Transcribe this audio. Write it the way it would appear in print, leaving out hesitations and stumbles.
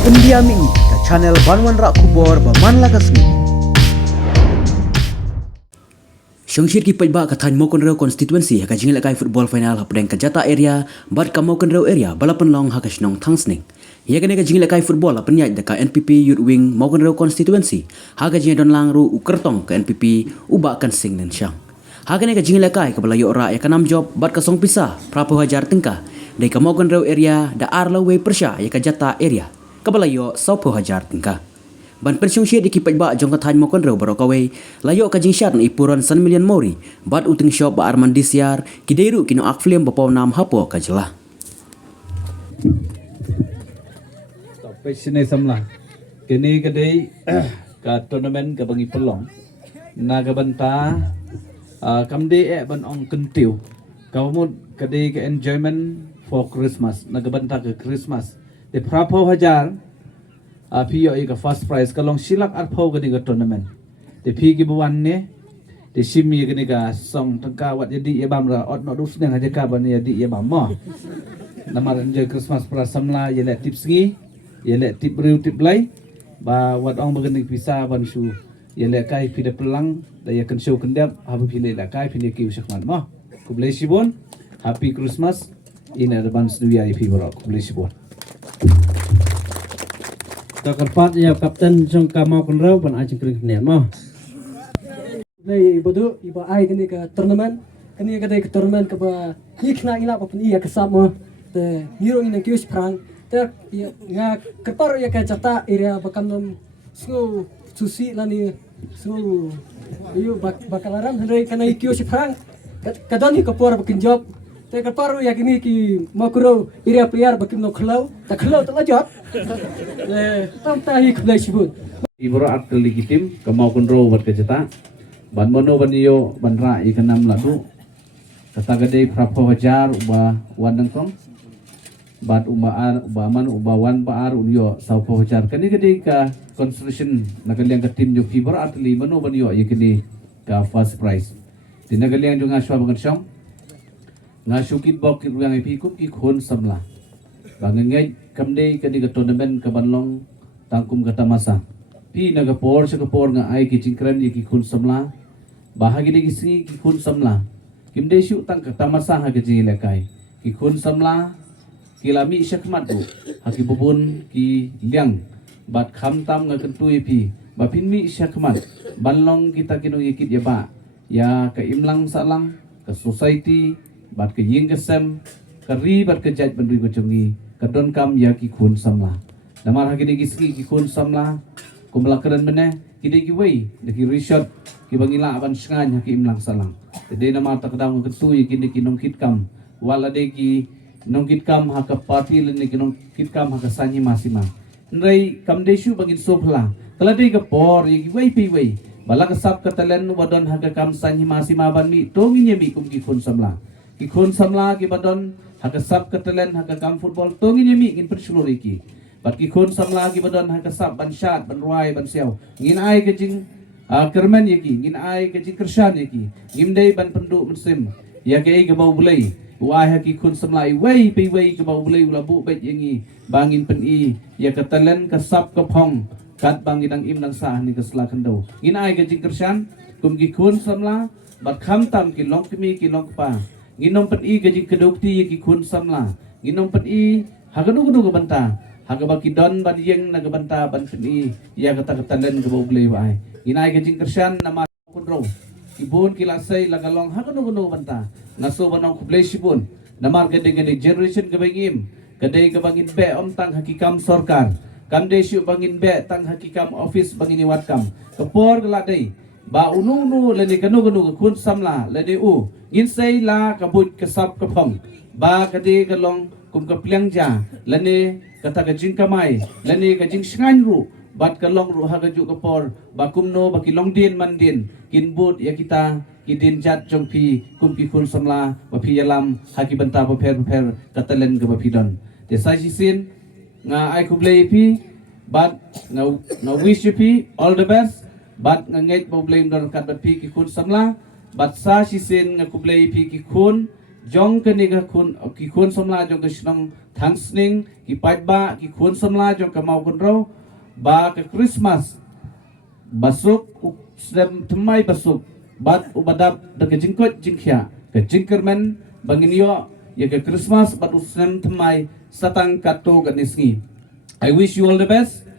Pendiami ke channel Banwan Rak Kubor Baman Lagasmi. Syongshir ki pajba kathan mo konreu constituency haka jingla kai football final hapdeng ka jata area bad ka mo konreu area balapan long haka shnong thangsning. Ya kene ka jingla kai football apanya ka NPP youth wing mo konreu constituency haka jing don lang ru ukertong ka NPP uba kan sing nen syang. Haka ne ka jingla kai ka balayo ra ya kanam job bad ka song pisa prapo hajar tengka dei ka mo konreu area da arla we persya ya ka jata area kabalayo saupo hajar tengka. Ban pensiong syed dikipat ba jong kathan mo konreu barokawe layo ka jing syat na ipuran 1 million mori bat uting shop ba arman disyar kideiru kino akfliam bapaw nam hapo ka jela. Pesine samla kini kadai ka tournament ka bangi pelong na ka banta kamde ban ong kentiu kawmud kadai ka enjoyment for Christmas na ka banta ka Christmas de prapo hajar piyo ka first prize kalong silak arpo gani ka tournament de pi ki buwan ne de simi gani ka song tangka wat jadi ya bamra ot no dus nang haja ka ban ya di ya bammo namar enjoy Christmas pra samla yele tips ngi yele tip riu tip lay ba wat ong bagani pisa ban su yele kai pi de pelang da ya kan show kendap habu pi le da kai pi ne ki usakman mo ku bless sibon happy Christmas in advance new year pi borok ku bless sibon Takarpat ya kapten jong kamau konreu pan ajeng kring ne mo. Nei bodu iba ai kini ka tournament kini ka dei ka tournament ka ba hikna ila pa pun iya ka samo te hero ina kius prang te nga kaparo ya ka jata area bakam nom sngo susi lani sngo ayo bakalaram hendai kana kius prang kadani ka por bakin job te kaparo ya kini ki makro area player bakin no khlau ta job tam tahi khlai sibut ibro at legitim kamau konro wat ka jata ban mono ban yo ban ra ikanam ladu kata gade prapo hajar uba wan kong bat ubaar ubaman ubawan baar unyo saupo hajar kani gade ka construction nagaliang ka team jo ibro at li mono ban yo ikini ka first prize dinagaliang jo nga shwa bangan syong nga syukit bok kit yang ipikup ki khon samla bangengay kamde kani ka tournament ka banlong tangkum kata masa pi naga por sa kapor nga ay kicingkran ki khun samla bahagi ni kisi ki khun samla kimde syu tang kata masa ha ki lekai ki khun samla kilami syakmat bu haki bubun ki liang bat kham tam nga kentui pi bapin mi syakmat banlong kita kinu yikit ya ba ya ka imlang salang ka society bat ke ying kesem kari bat ke jaj bandui kucungi kadon kam ya ki khun samla namar hagi ki ski ki khun samla kumlakaran mene kide ki wei de ki resort ki bangila aban snganya ki imlang salang de namar takdam ketui kini ki nongkit kam wala de ki nongkit kam ha ka party len ki nongkit kam ha ka sanyi masima nrei kam desu bangin sopla kala de ka por ki wei pi wei bala ka sap ka talen wadon ha ka kam sanyi masima ban mi tongi mi kum ki khun samla ki khun samla ki badon haka sab katalen haka kam football tongin yemi ngin persuluri ki bat ki khun samla ki badon haka sab ban shat ban ruai ban siaw ngin ai ke jing kerman yeki ngin ai ke jing kershan yeki ngimdei ban pendu musim ya ke ai ke bau bulai wai haki khun samla i wei pi wei ke bau bulai ula bu bet yengi bangin pen i ya katalen ka sab ka phong kat bangin ang im nang sah ni ke sela kendo ngin ai ke jing kershan kum ki khun samla bat kham tam ki long kimi ki long pa ginom pet i gaji kedokti ki khun samla ginom pet i haganu ganu ke banta haga baki don ban yeng na ke banta ban pet i ya kata katalen ke bau blei wai ginai gaji kershan nama kunro ibun kilasai lagalong haganu ganu banta ngaso banong kublei sibun namar gede gede generation ke bangim gede ke bangin be om tang hakikam sorkar kamde syu bangin be tang hakikam office bangin watkam kepor geladei ba unu leni kanu kun samla leni u ngin sei la kabut kasap kapong ba kadi kalong kum kapliang ja leni kata ka jing kamai leni ka jing sngan ru bat kalong ru haga ju kapor ba kumno ba kilong din mandin kinbut ya kita kidin jat jong pi kum ki kun samla ba pi yalam haki banta ba per katalen ga ba pidon de sai sin nga ai kublei pi bat nga wish you pi all the best bat ngait bo blame don kat bat pi ki kun samla bat sa sisin nga kublei pi ki kun jong ke ni ka kun ki kun somla jong ke snong thangsning ki pai ba ki kun somla jong ka mau kun ro ba ke Christmas basuk sem thmai basuk bat ubadap de ke jingkot jingkhya ke jingkermen bangin yo ya ke Christmas bat usem thmai satang katoganisngi. I wish you all the best.